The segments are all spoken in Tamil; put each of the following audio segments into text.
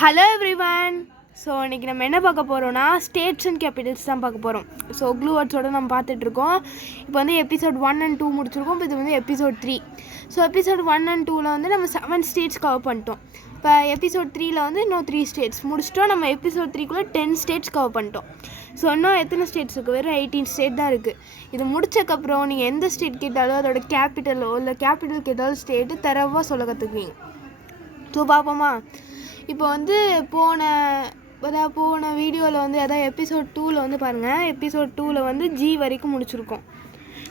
Hello everyone. ஸோ இன்றைக்கி நம்ம என்ன பார்க்க போகிறோன்னா ஸ்டேட்ஸ் அண்ட் கேபிட்டல்ஸ் தான் பார்க்க போகிறோம். ஸோ க்ளூ வேர்ட்ஸோடு நம்ம பார்த்துட்ருக்கோம். இப்போ வந்து எபிசோட் 1 and 2 முடிச்சிருக்கோம். இப்போ இது வந்து எபிசோட் 3. ஸோ எபிசோட் 1 and 2ல் வந்து நம்ம 7 ஸ்டேட்ஸ் கவர் பண்ணிட்டோம். இப்போ எபிசோட் 3ல் வந்து இன்னும் 3 ஸ்டேட்ஸ் முடிச்சிட்டோம். நம்ம எபிசோட் 3க்குள்ளே 10 ஸ்டேட்ஸ் கவர் பண்ணிட்டோம். ஸோ இன்னும் எத்தனை ஸ்டேட்ஸ் இருக்குது? வெறும் 18 ஸ்டேட் தான் இருக்குது. இது முடிச்சக்கப்புறம் நீங்கள் எந்த ஸ்டேட் கேட்டாலும் அதோட கேபிட்டலோ இல்லை கேபிட்டல் கேட்டாலும் ஸ்டேட்டு தரவாக சொல்ல கற்றுக்குவீங்க. ஸோ பார்ப்போமா? இப்போ வந்து போன வீடியோவில் வந்து அதாவது எபிசோட் 2ல் வந்து பாருங்கள், எபிசோட் 2ல் வந்து ஜி வரைக்கும் முடிச்சிருக்கோம்.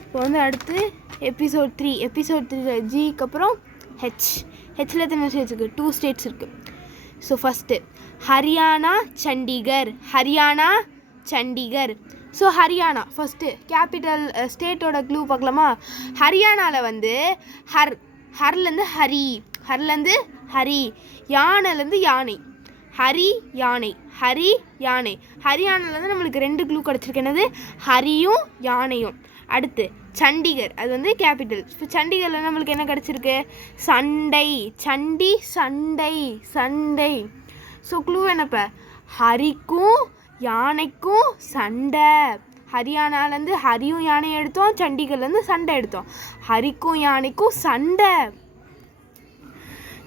இப்போ வந்து அடுத்து எபிசோட் 3ல் ஜிக்கு அப்புறம் ஹெச்சில் எத்தனை ஸ்டேட்ஸ் இருக்குது? 2 ஸ்டேட்ஸ் இருக்குது. So first Haryana Chandigarh. So Haryana first capital ஸ்டேட்டோட க்ளூ பார்க்கலாமா? ஹரியானாவில் வந்து ஹர்லேருந்து ஹரி, யானைலேருந்து யானை, ஹரி யானை. ஹரியானாலேருந்து நம்மளுக்கு 2 க்ளூ கிடச்சிருக்கு. என்னது? ஹரியும் யானையும். அடுத்து சண்டிகர், அது வந்து கேபிட்டல். இப்போ சண்டிகரில் நம்மளுக்கு என்ன கிடச்சிருக்கு? சண்டை. So clue என்னப்போ? ஹரிக்கும் யானைக்கும் சண்டை. ஹரியானாலேருந்து ஹரியும் யானையும் எடுத்தோம், சண்டிகர்லேருந்து சண்டை எடுத்தோம். ஹரிக்கும் யானைக்கும் சண்டை.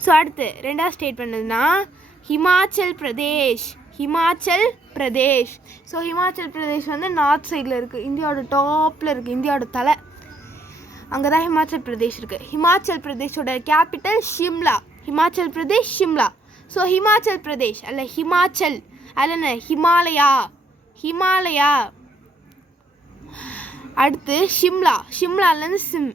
ஸோ அடுத்து 2வது ஸ்டேட் பண்ணதுன்னா ஹிமாச்சல் பிரதேஷ். ஸோ ஹிமாச்சல் பிரதேஷ் வந்து நார்த் சைடில் இருக்குது, இந்தியாவோட டாப்பில் இருக்குது, இந்தியாவோட தலை அங்கே தான் ஹிமாச்சல் பிரதேஷ் இருக்குது. ஹிமாச்சல் பிரதேஷோட கேபிட்டல் ஷிம்லா. ஸோ ஹிமாச்சல் பிரதேஷ் அல்ல ஹிமாச்சல் அல்ல ஹிமாலயா. அடுத்து ஷிம்லாலேருந்து சிம்.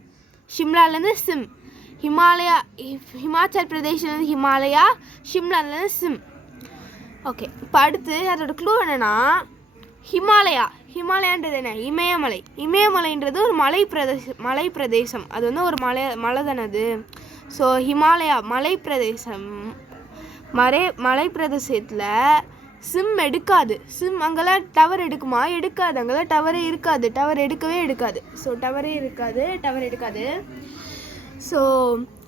ஹிமாச்சல் பிரதேஷ்லேருந்து ஹிமாலயா, ஷிம்லாலேருந்து சிம். ஓகே, இப்போ அடுத்து அதோட க்ளூ என்னென்னா ஹிமாலயான்றது என்ன? இமயமலைன்றது ஒரு மலை பிரதேசம். அது வந்து ஒரு மலை தானே அது. ஸோ ஹிமாலயா மலை பிரதேசத்தில் சிம் எடுக்காது. அங்கெல்லாம் டவர் எடுக்குமா? எடுக்காது. அங்கெல்லாம் டவரே இருக்காது. டவர் எடுக்காது. ஸோ டவர் எடுக்காது. ஸோ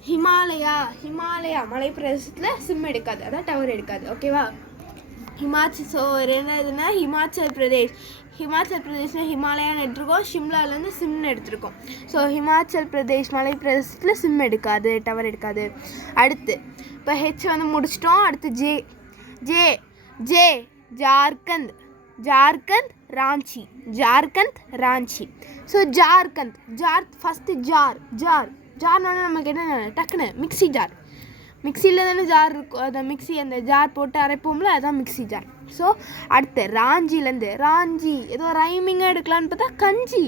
ஹிமாலயா மலை பிரதேசத்தில் சிம் எடுக்காது, அதான் டவர் எடுக்காது. ஓகேவா? ஸோ என்னதுன்னா ஹிமாச்சல் பிரதேஷ்னா ஹிமாலயான்னு எடுத்துருக்கோம், ஷிம்லாலேருந்து சிம்னு எடுத்துருக்கோம். ஸோ ஹிமாச்சல் பிரதேஷ் மலை பிரதேசத்தில் சிம் எடுக்காது, டவர் எடுக்காது. அடுத்து இப்போ ஹெச் வந்து முடிச்சிட்டோம். அடுத்து J Jharkhand Ranchi. So first ஜார்னா நமக்கு என்ன டக்குன்னு மிக்ஸி ஜார். மிக்ஸியில் தானே ஜார் இருக்கும், அதை அந்த ஜார் போட்டு அரைப்போம்ல, அதுதான் மிக்ஸி ஜார். ஸோ அடுத்து ராஞ்சி ஏதோ ரைமிங்காக எடுக்கலான்னு பார்த்தா கஞ்சி.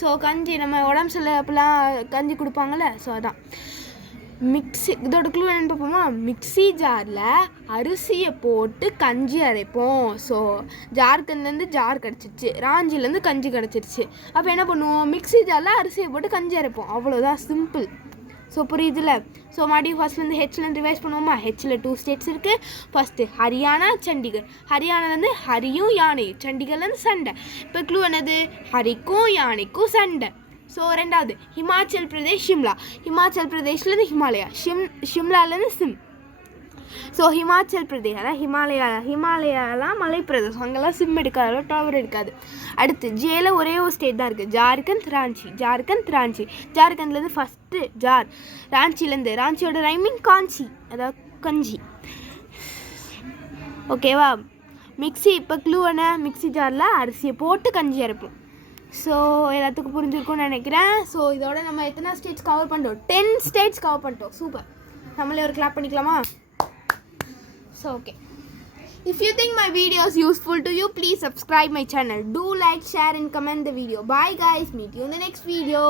ஸோ கஞ்சி நம்ம உடம்பு சரியில்லை அப்போலாம் கஞ்சி கொடுப்பாங்கள்ல, ஸோ அதான் இதோட க்ளூ என்னென்னு பார்ப்போமா? மிக்ஸி ஜாரில் அரிசியை போட்டு கஞ்சி அரைப்போம். ஸோ ஜார்க்கண்ட்லேருந்து ஜார் கிடச்சிருச்சு, ராஞ்சிலேருந்து கஞ்சி கிடச்சிருச்சு. அப்போ என்ன பண்ணுவோம்? மிக்ஸி ஜாரில் அரிசியை போட்டு கஞ்சி அரைப்போம். அவ்வளோதான், சிம்பிள். ஸோ புரியுதுல? ஸோ மறுபடியும் ஃபஸ்ட்லேருந்து ஹெச்லேருந்து ரிவைஸ் பண்ணுவோமா? ஹெச்சில் 2 ஸ்டேட்ஸ் இருக்குது. ஃபஸ்ட்டு ஹரியானா சண்டிகர். ஹரியானாலேருந்து ஹரியும் யானையும், சண்டிகர்லேருந்து சண்டை. இப்போ க்ளூ என்னது? ஹரிக்கும் யானைக்கும் சண்டை. ஸோ 2வது ஹிமாச்சல் பிரதேஷ் ஹிமாச்சல் பிரதேஷ்லேருந்து ஹிமாலயா, ஷிம்லாலேருந்து சிம். ஸோ ஹிமாச்சல் பிரதேஷ் அதான் ஹிமாலயாலாம் மலை பிரதேசம், அங்கெல்லாம் சிம் எடுக்காது, டவர் எடுக்காது. அடுத்து ஜேல ஒரே ஒரு ஸ்டேட் தான் இருக்குது, ஜார்க்கண்ட் ராஞ்சி. ஜார்க்கண்ட்லேருந்து ஃபஸ்ட்டு ஜார், ராஞ்சியோட ரைமிங் காஞ்சி, அதாவது கஞ்சி. ஓகேவா? மிக்ஸி, இப்போ க்ளூ என்ன? மிக்ஸி ஜாரில் அரிசியை போட்டு கஞ்சி அரைப்போம். ஸோ எல்லாத்துக்கும் புரிஞ்சிருக்கும்னு நினைக்கிறேன். ஸோ இதோட நம்ம எத்தனை ஸ்டேட்ஸ் கவர் பண்ணிட்டோம்? 10 ஸ்டேட்ஸ் கவர் பண்ணிட்டோம். சூப்பர். நம்மளே ஒரு கிளாப் பண்ணிக்கலாமா? So okay. If you think my video is useful to you, please subscribe my channel. Do like, share and comment the video. Bye guys. Meet you in the next video.